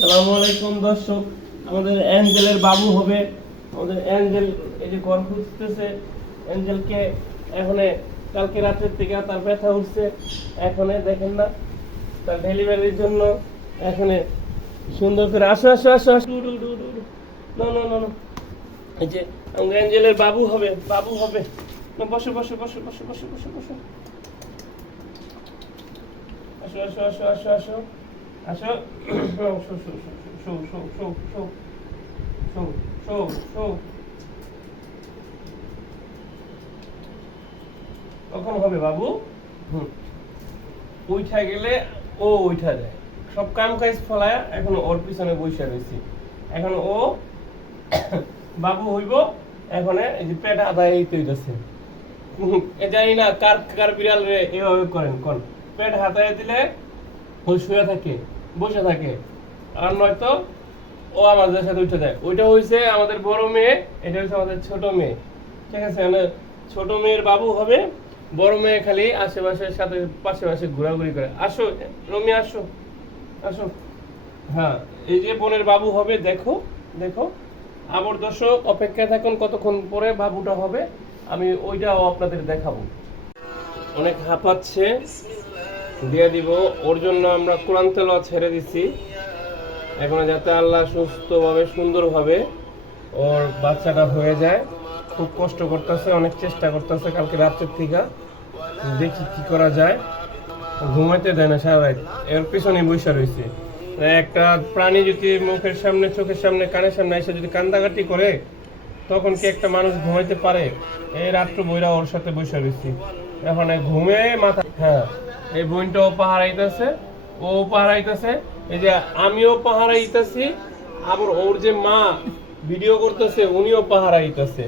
সালামু আলাইকুম দর্শক, আমাদের অ্যাঞ্জেলের বাবু হবে। আমাদের অ্যাঞ্জেল এই যে ঘর খুঁজতেছে, অ্যাঞ্জেলকে এখন কালকে রাতের থেকে তার ব্যথা উঠছে। এখন দেখেন না, তার ডেলিভারির জন্য এখানে সুন্দর করে আসো আসো আসো আসো। না না না না এই যে আমাদের অ্যাঞ্জেলের বাবু হবে বাবু হবে। না, বসো বসো বসো বসো বসো বসো বসো। আসো আসো আসো আসো আসো। আসো শো শো শো শো শো শো শো শো শো শো। কখন হবে বাবু? হুম। উঠা গেলে ও উঠা যায়। সব কাম কাজ ফলায় এখন ওর পিছনে বসে রয়েছি। এখন ও বাবু হইব এখন এই যে পেট আদায় তৈরিছে জানি না কার কার বিড়াল রে এভাবে করেন কোন। পেট হাতায় দিলে ও শুয়ে থাকে। বসে থাকে। আর নয়তো ও আমাদের সাথে উঠে যায়। ওইটা হইছে আমাদের বড় মেয়ে, এটা হচ্ছে আমাদের ছোট মেয়ে। ঠিক আছে? মানে ছোট মেয়ের বাবু হবে, বড় মেয়ে খালি আশেপাশের সাথে পাশে পাশে ঘোরাঘুরি করে। আসো, রমি, আসো আসো। হ্যাঁ এই যে বোনের বাবু হবে, দেখো দেখো। আবার দর্শক, অপেক্ষায় থাকুন, কতক্ষণ পরে বাবুটা হবে, আমি ওইটাও আপনাদের দেখাবো। অনেক হাঁপাচ্ছে। দিয়ে দিব। ওর জন্য আমরা কোরআন তেলাওয়াত ছেড়ে দিছি। এখন যাতে আল্লাহ সুস্থভাবে, সুন্দরভাবে ওর বাচ্চাটা হয়ে যায়। খুব কষ্ট করতেছে, অনেক চেষ্টা করতেছে কালকে রাত্রের থেকে। দেখি কি করা যায়। ঘুমাইতে দেয় না সারা রাত। এর পিছনে বসে রয়েছে। একটা প্রাণী যদি মুখের সামনে, চোখের সামনে, কানের সামনে এসে যদি কান্দাকাটি করে, তখন কি একটা মানুষ ঘুমাইতে পারে? এই রাত্র বইরা ওর সাথে বসে রয়েছি। এখন ঘুমে মাথা হ্যাঁ। এই বোনটাও পাহারাইতেছে ও পাহারাইতেছে এই যে আমিও পাহারাইতেছি আবার ওর যে মা ভিডিও করতেছে, উনিও পাহারাইতেছে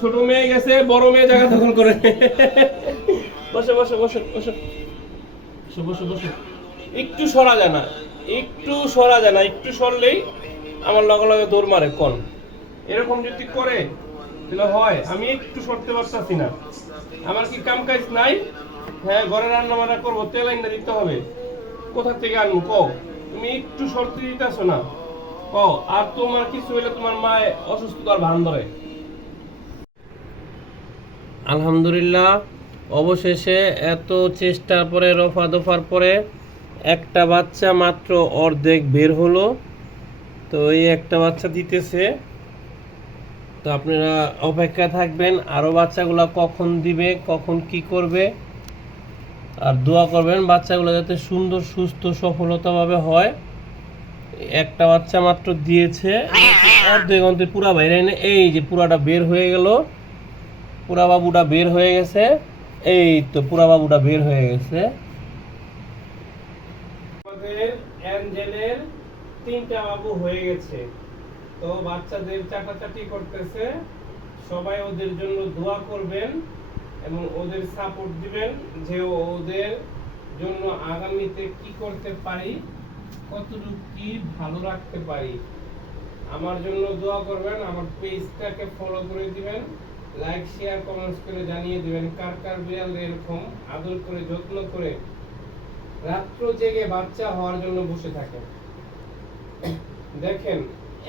ছোট মেয়ে গেছে, বড় মেয়ে জায়গা দখল করে। বসো বসো বসো। বসো বসো বসো। একটু সরা যায় না, একটু সরা যায় না, একটু সরলেই আমার লগে লগে দৌড় মারে কন এরকম যদি করে, তাহলে হয়। আমি একটু সরতে পারতাছি না। আমার কি কাম কাজ নাই? হ্যাঁ ঘরে রান্না বান্না করব, তেল আইনা দিতে হবে। কোথা থেকে আনব? কও। তুমি একটু সরতে দিতেছো না। কও, আর তোমার কিছু হইলে তোমার মা অসুস্থতার ভান ধরে। আলহামদুলিল্লাহ, অবশেষে এত চেষ্টার পরে, রফা দফার পরে একটা বাচ্চা মাত্র অর্ধেক বের হলো। তো এই একটা বাচ্চা দিতেছে। তো আপনারা অপেক্ষা থাকবেন আরও বাচ্চাগুলো কখন দিবে, কখন কি করবে, আর দোয়া করবেন বাচ্চাগুলো যাতে সুন্দর, সুস্থ, সফলতাভাবে হয়। একটা বাচ্চা মাত্র দিয়েছে, অর্ধেক অন্তর পুরা বাইরে এনে এই যে পুরাটা বের হয়ে গেল। পুরা বাবুটা বের হয়ে গেছে, এই তো পুরা বাবুটা বের হয়ে গেছে। আমাদের অ্যাঞ্জেলের তিনটা বাবু হয়ে গেছে। তো বাচ্চাদের চাটাচাটি করতেছে। সবাই ওদের জন্য দোয়া করবেন এবং ওদের সাপোর্ট দিবেন যে ওদের জন্য আগামীতে কি করতে পারি, কতটুকু কি ভালো রাখতে পারি। আমার জন্য দোয়া করবেন, আমার পেজটাকে ফলো করে দিবেন লাইক শেয়ার কমেন্টস করে জানিয়ে দিবেন কার কার বিড়াল এরকম আদর করে, যত্ন করে রাত্র জেগে বাচ্চা হওয়ার জন্য বসে থাকে দেখেন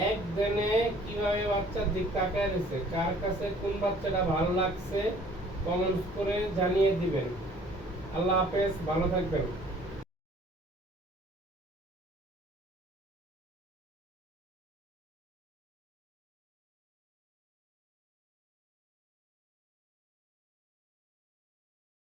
এক দিনে কীভাবে বাচ্চার দিক তাকায় রয়েছে, কার কাছে কোন বাচ্চাটা ভালো লাগছে কমেন্টস করে জানিয়ে দিবেন। আল্লাহ হাফেজ, ভালো থাকবেন।